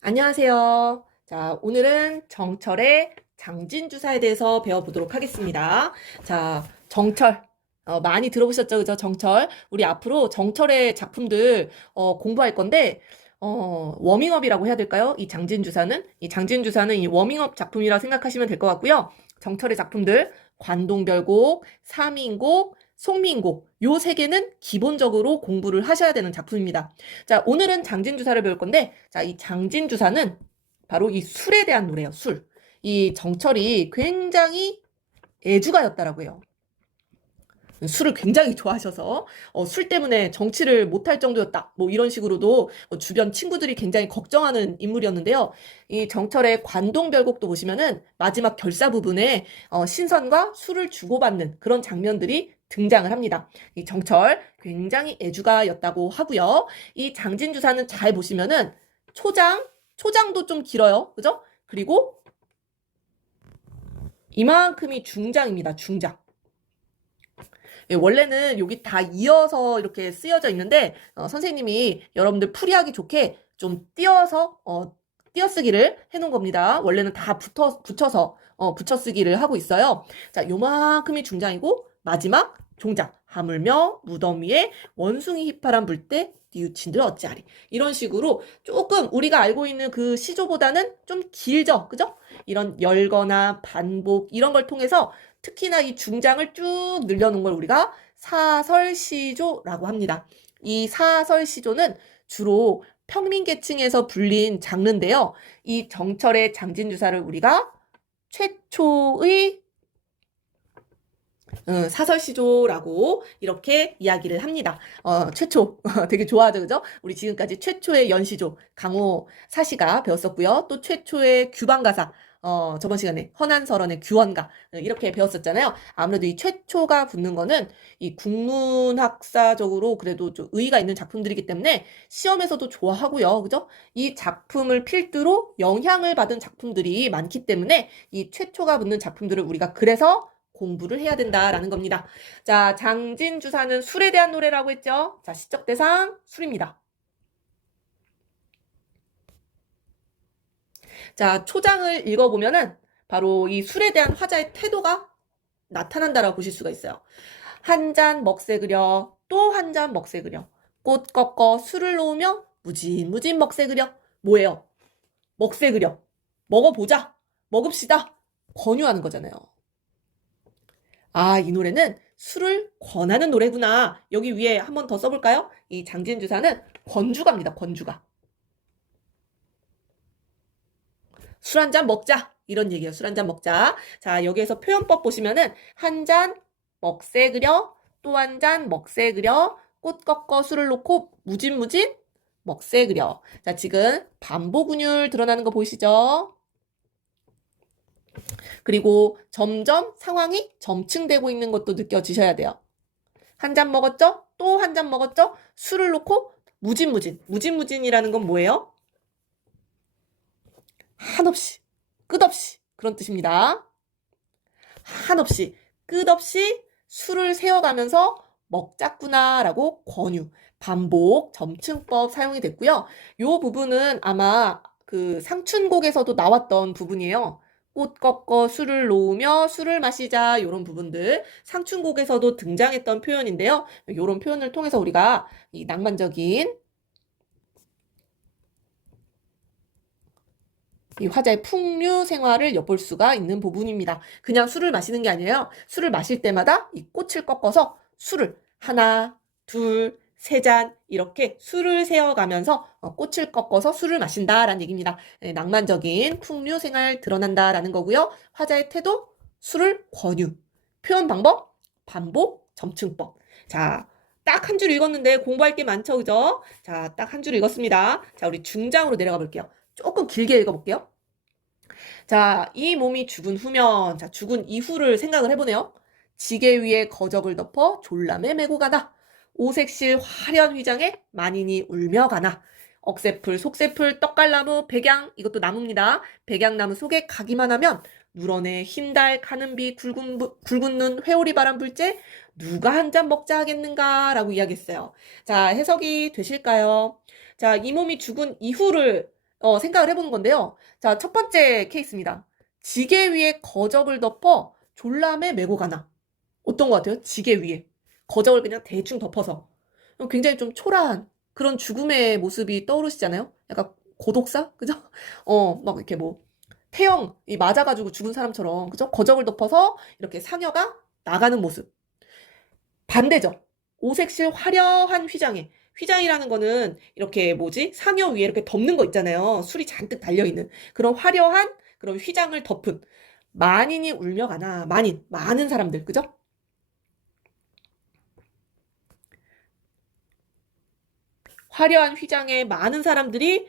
안녕하세요. 자, 오늘은 정철의 장진주사에 대해서 배워보도록 하겠습니다. 자, 정철. 많이 들어보셨죠? 그죠? 정철. 우리 앞으로 정철의 작품들 공부할 건데, 워밍업이라고 해야 될까요? 이 장진주사는 이 워밍업 작품이라고 생각하시면 될 것 같고요. 정철의 작품들, 관동별곡, 삼인곡, 송민곡, 요 세 개는 기본적으로 공부를 하셔야 되는 작품입니다. 자, 오늘은 장진주사를 배울 건데, 자, 이 장진주사는 바로 이 술에 대한 노래예요, 술. 이 정철이 굉장히 애주가였다라고 해요. 술을 굉장히 좋아하셔서 술 때문에 정치를 못할 정도였다. 뭐 이런 식으로도 주변 친구들이 굉장히 걱정하는 인물이었는데요. 이 정철의 관동별곡도 보시면은 마지막 결사 부분에 신선과 술을 주고받는 그런 장면들이 등장을 합니다. 이 정철 굉장히 애주가였다고 하고요. 이 장진주사는 잘 보시면은 초장도 좀 길어요. 그죠? 그리고 이만큼이 중장입니다. 중장. 예, 원래는 여기 다 이어서 이렇게 쓰여져 있는데 선생님이 여러분들 풀이하기 좋게 좀 띄어쓰기를 해놓은 겁니다. 원래는 다 붙여서 붙여쓰기를 하고 있어요. 자, 요만큼이 중장이고 마지막 종장. 하물며 무덤 위에 원숭이 휘파람 불 때 뉘우친들 어찌하리. 이런 식으로 조금 우리가 알고 있는 그 시조보다는 좀 길죠. 그죠? 이런 열거나 반복 이런 걸 통해서 특히나 이 중장을 쭉 늘려놓은 걸 우리가 사설시조라고 합니다. 이 사설시조는 주로 평민계층에서 불린 장르인데요. 이 정철의 장진주사를 우리가 최초의 사설시조라고 이렇게 이야기를 합니다. 최초. 되게 좋아하죠, 그죠? 우리 지금까지 최초의 연시조, 강호 사시가 배웠었고요. 또 최초의 규방가사, 저번 시간에 허난설원의 규원가, 이렇게 배웠었잖아요. 아무래도 이 최초가 붙는 거는 이 국문학사적으로 그래도 좀 의의가 있는 작품들이기 때문에 시험에서도 좋아하고요. 그죠? 이 작품을 필두로 영향을 받은 작품들이 많기 때문에 이 최초가 붙는 작품들을 우리가 그래서 공부를 해야 된다라는 겁니다. 자, 장진주사는 술에 대한 노래라고 했죠? 자, 시적 대상 술입니다. 자, 초장을 읽어보면은 바로 이 술에 대한 화자의 태도가 나타난다라고 보실 수가 있어요. 한 잔 먹새 그려, 또 한 잔 먹새 그려, 꽃 꺾어 술을 놓으며 무진무진 먹새 그려. 뭐예요? 먹새 그려. 먹어보자. 먹읍시다. 권유하는 거잖아요. 아, 이 노래는 술을 권하는 노래구나. 여기 위에 한 번 더 써볼까요? 이 장진주사는 권주가입니다. 권주가. 술 한 잔 먹자. 이런 얘기예요. 술 한 잔 먹자. 자, 여기에서 표현법 보시면은 한 잔 먹새 그려, 또 한 잔 먹새 그려, 꽃 꺾어 술을 놓고 무진무진 먹새 그려. 자, 지금 반복운율 드러나는 거 보이시죠? 그리고 점점 상황이 점층되고 있는 것도 느껴지셔야 돼요. 한 잔 먹었죠? 또 한 잔 먹었죠? 술을 놓고 무진무진. 무진무진이라는 건 뭐예요? 한없이, 끝없이 그런 뜻입니다. 한없이, 끝없이 술을 세워가면서 먹자꾸나라고 권유, 반복, 점층법 사용이 됐고요. 요 부분은 아마 그 상춘곡에서도 나왔던 부분이에요. 꽃 꺾어 술을 놓으며 술을 마시자 이런 부분들 상춘곡에서도 등장했던 표현인데요. 이런 표현을 통해서 우리가 이 낭만적인 이 화자의 풍류 생활을 엿볼 수가 있는 부분입니다. 그냥 술을 마시는 게 아니에요. 술을 마실 때마다 이 꽃을 꺾어서 술을 하나, 둘, 세 잔 이렇게 술을 세어가면서 꽃을 꺾어서 술을 마신다라는 얘기입니다. 네, 낭만적인 풍류 생활 드러난다라는 거고요. 화자의 태도, 술을 권유. 표현 방법, 반복, 점층법. 자, 딱 한 줄 읽었는데 공부할 게 많죠, 그죠? 자, 딱 한 줄 읽었습니다. 자, 우리 중장으로 내려가 볼게요. 조금 길게 읽어볼게요. 자, 이 몸이 죽은 후면, 자, 죽은 이후를 생각을 해보네요. 지게 위에 거적을 덮어 졸람에 메고 가나. 오색실 화려한 휘장에 만인이 울며 가나. 억새풀, 속새풀, 떡갈나무, 백양, 이것도 나무입니다. 백양나무 속에 가기만 하면 누런에 흰달 가는 비 굵은 눈 회오리 바람 불째 누가 한 잔 먹자 하겠는가 라고 이야기했어요. 자, 해석이 되실까요? 자, 이 몸이 죽은 이후를 생각을 해보는 건데요. 자, 첫 번째 케이스입니다. 지게 위에 거적을 덮어 졸람에 메고 가나. 어떤 것 같아요? 지게 위에. 거적을 그냥 대충 덮어서. 굉장히 좀 초라한 그런 죽음의 모습이 떠오르시잖아요? 약간 고독사? 그죠? 막 이렇게 뭐, 태형, 이 맞아가지고 죽은 사람처럼, 그죠? 거적을 덮어서 이렇게 상여가 나가는 모습. 반대죠. 오색실 화려한 휘장에. 휘장이라는 거는 이렇게 뭐지? 상여 위에 이렇게 덮는 거 있잖아요. 술이 잔뜩 달려있는 그런 화려한 그런 휘장을 덮은 만인이 울며가나. 만인, 많은 사람들, 그죠? 화려한 휘장에 많은 사람들이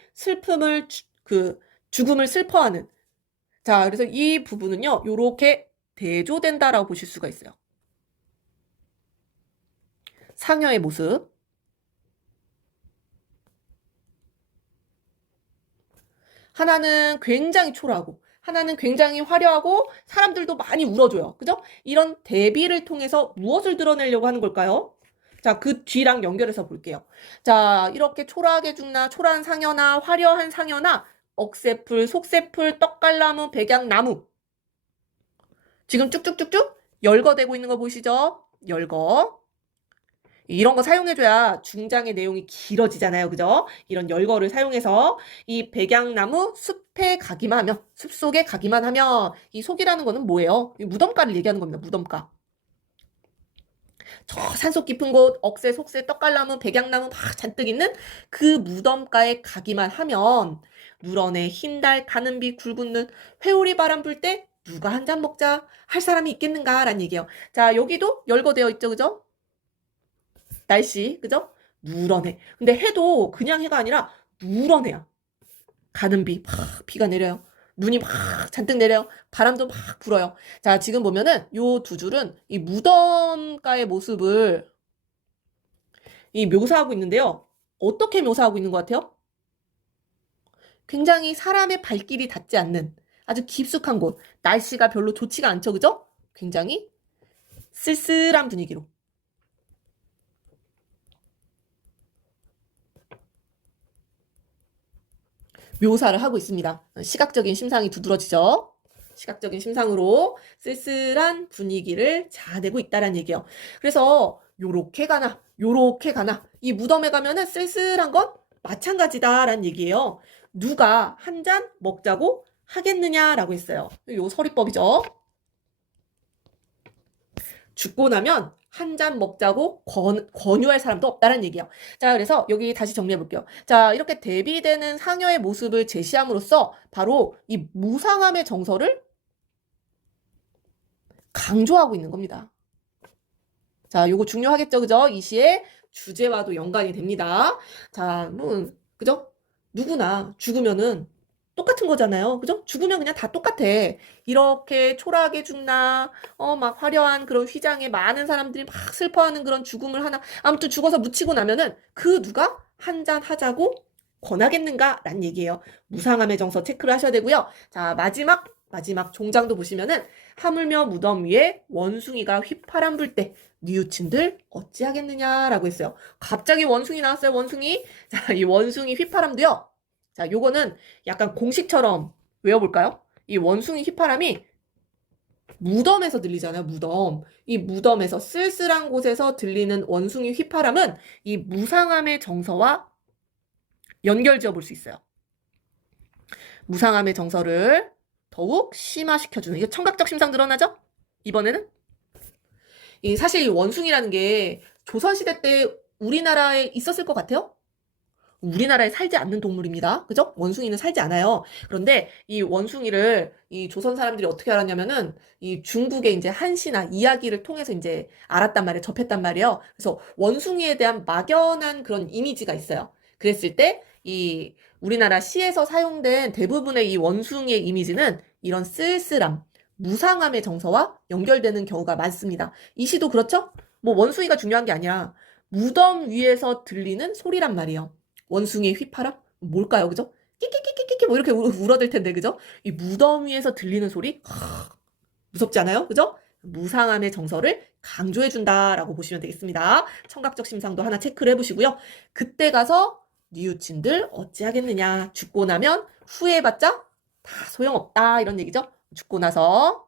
죽음을 슬퍼하는. 자, 그래서 이 부분은요, 요렇게 대조된다라고 보실 수가 있어요. 상여의 모습. 하나는 굉장히 초라하고, 하나는 굉장히 화려하고, 사람들도 많이 울어줘요. 그죠? 이런 대비를 통해서 무엇을 드러내려고 하는 걸까요? 자, 그 뒤랑 연결해서 볼게요. 자, 이렇게 초라하게 죽나, 초라한 상여나, 화려한 상여나, 억새풀, 속새풀, 떡갈나무, 백양나무. 지금 쭉쭉쭉쭉 열거되고 있는 거 보이시죠? 열거. 이런 거 사용해줘야 중장의 내용이 길어지잖아요. 그죠? 이런 열거를 사용해서 이 백양나무 숲에 가기만 하면, 숲속에 가기만 하면, 이 속이라는 거는 뭐예요? 이 무덤가를 얘기하는 겁니다. 무덤가. 저 산속 깊은 곳, 억새, 속새, 떡갈나무, 백양나무 막 잔뜩 있는 그 무덤가에 가기만 하면, 누런에 흰달, 가는비, 굵은 회오리 바람 불 때 누가 한 잔 먹자 할 사람이 있겠는가라는 얘기예요. 자, 여기도 열거되어 있죠. 그죠? 날씨, 그죠? 누런해. 근데 해도 그냥 해가 아니라 누런해요. 가는 막 비가 내려요. 눈이 막 잔뜩 내려요. 바람도 막 불어요. 자, 지금 보면은 요 두 줄은 이 무덤가의 모습을 묘사하고 있는데요. 어떻게 묘사하고 있는 것 같아요? 굉장히 사람의 발길이 닿지 않는 아주 깊숙한 곳. 날씨가 별로 좋지가 않죠. 그죠? 굉장히 쓸쓸한 분위기로. 묘사를 하고 있습니다. 시각적인 심상이 두드러지죠. 시각적인 심상으로 쓸쓸한 분위기를 자아내고 있다는 얘기예요. 그래서 요렇게 가나 요렇게 가나 이 무덤에 가면은 쓸쓸한 건 마찬가지다라는 얘기예요. 누가 한 잔 먹자고 하겠느냐라고 했어요. 요 서리법이죠. 죽고 나면 한 잔 먹자고 권유할 사람도 없다는 얘기예요. 자, 그래서 여기 다시 정리해 볼게요. 자, 이렇게 대비되는 상여의 모습을 제시함으로써 바로 이 무상함의 정서를 강조하고 있는 겁니다. 자, 요거 중요하겠죠, 그죠? 이 시의 주제와도 연관이 됩니다. 자, 뭐, 그죠? 누구나 죽으면은 똑같은 거잖아요. 그죠? 죽으면 그냥 다 똑같아. 이렇게 초라하게 죽나, 막 화려한 그런 휘장에 많은 사람들이 막 슬퍼하는 그런 죽음을 하나, 아무튼 죽어서 묻히고 나면은 그 누가 한잔 하자고 권하겠는가라는 얘기예요. 무상함의 정서 체크를 하셔야 되고요. 자, 마지막 종장도 보시면은 하물며 무덤 위에 원숭이가 휘파람 불 때 뉘우친들 어찌하겠느냐라고 했어요. 갑자기 원숭이 나왔어요. 원숭이. 자, 이 원숭이 휘파람도요. 자, 요거는 약간 공식처럼 외워볼까요? 이 원숭이 휘파람이 무덤에서 들리잖아요. 무덤. 이 무덤에서 쓸쓸한 곳에서 들리는 원숭이 휘파람은 이 무상함의 정서와 연결지어 볼 수 있어요. 무상함의 정서를 더욱 심화시켜주는. 이게 청각적 심상 드러나죠? 이번에는 사실 이 원숭이라는 게 조선시대 때 우리나라에 있었을 것 같아요? 우리나라에 살지 않는 동물입니다. 그죠? 원숭이는 살지 않아요. 그런데 이 원숭이를 이 조선 사람들이 어떻게 알았냐면은 이 중국의 이제 한시나 이야기를 통해서 이제 알았단 말이에요. 접했단 말이에요. 그래서 원숭이에 대한 막연한 그런 이미지가 있어요. 그랬을 때 이 우리나라 시에서 사용된 대부분의 이 원숭이의 이미지는 이런 쓸쓸함, 무상함의 정서와 연결되는 경우가 많습니다. 이 시도 그렇죠? 뭐 원숭이가 중요한 게 아니라 무덤 위에서 들리는 소리란 말이에요. 원숭이의 휘파람? 뭘까요? 그죠? 끼끼끼끼끼 뭐 이렇게 울어댈 텐데 그죠? 이 무덤 위에서 들리는 소리 무섭지 않아요? 그죠? 무상함의 정서를 강조해준다라고 보시면 되겠습니다. 청각적 심상도 하나 체크를 해보시고요. 그때 가서 뉘우침들 어찌하겠느냐. 죽고 나면 후회해봤자 다 소용없다. 이런 얘기죠. 죽고 나서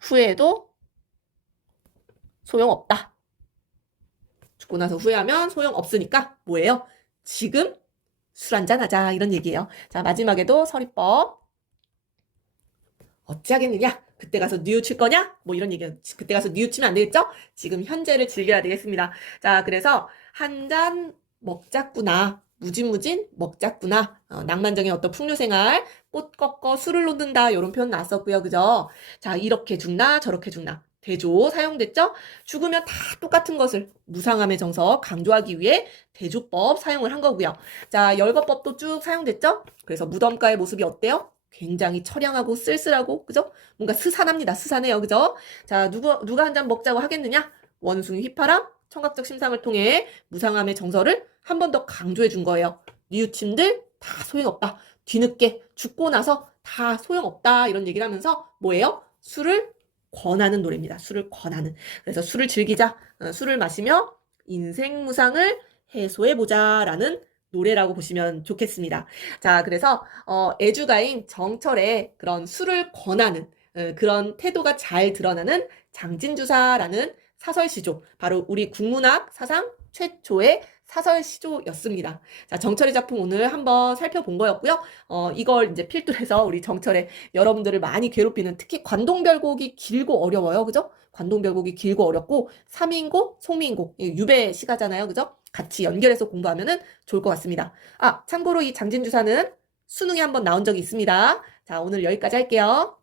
후회해도 소용없다. 죽고 나서 후회하면 소용없으니까 뭐예요? 지금 술 한잔 하자. 이런 얘기예요. 자, 마지막에도 서리법. 어찌하겠느냐? 그때 가서 뉘우칠 거냐? 뭐 이런 얘기예요. 그때 가서 뉘우치면 안 되겠죠? 지금 현재를 즐겨야 되겠습니다. 자, 그래서 한 잔 먹자꾸나. 무진무진 먹자꾸나. 낭만적인 어떤 풍류생활. 꽃 꺾어 술을 놓는다. 이런 표현 나왔었고요. 그죠? 자, 이렇게 죽나 저렇게 죽나. 대조 사용됐죠? 죽으면 다 똑같은 것을 무상함의 정서 강조하기 위해 대조법 사용을 한 거고요. 자, 열거법도 쭉 사용됐죠? 그래서 무덤가의 모습이 어때요? 굉장히 처량하고 쓸쓸하고, 그죠? 뭔가 스산합니다. 스산해요. 그죠? 자, 누가 한 잔 먹자고 하겠느냐? 원숭이 휘파람, 청각적 심상을 통해 무상함의 정서를 한 번 더 강조해 준 거예요. 뉘우침들 다 소용없다. 뒤늦게 죽고 나서 다 소용없다. 이런 얘기를 하면서 뭐예요? 술을 권하는 노래입니다. 술을 권하는. 그래서 술을 즐기자. 술을 마시며 인생 무상을 해소해보자라는 노래라고 보시면 좋겠습니다. 자, 그래서 애주가인 정철의 그런 술을 권하는 그런 태도가 잘 드러나는 장진주사라는 사설시조, 바로 우리 국문학 사상 최초의 사설시조였습니다. 자, 정철의 작품 오늘 한번 살펴본 거였고요. 이걸 이제 필두로 해서 우리 정철의 여러분들을 많이 괴롭히는 특히 관동별곡이 길고 어려워요. 그죠? 관동별곡이 길고 어렵고 삼인곡, 송민곡, 유배 시가잖아요. 그죠? 같이 연결해서 공부하면은 좋을 것 같습니다. 아, 참고로 이 장진주사는 수능에 한번 나온 적이 있습니다. 자, 오늘 여기까지 할게요.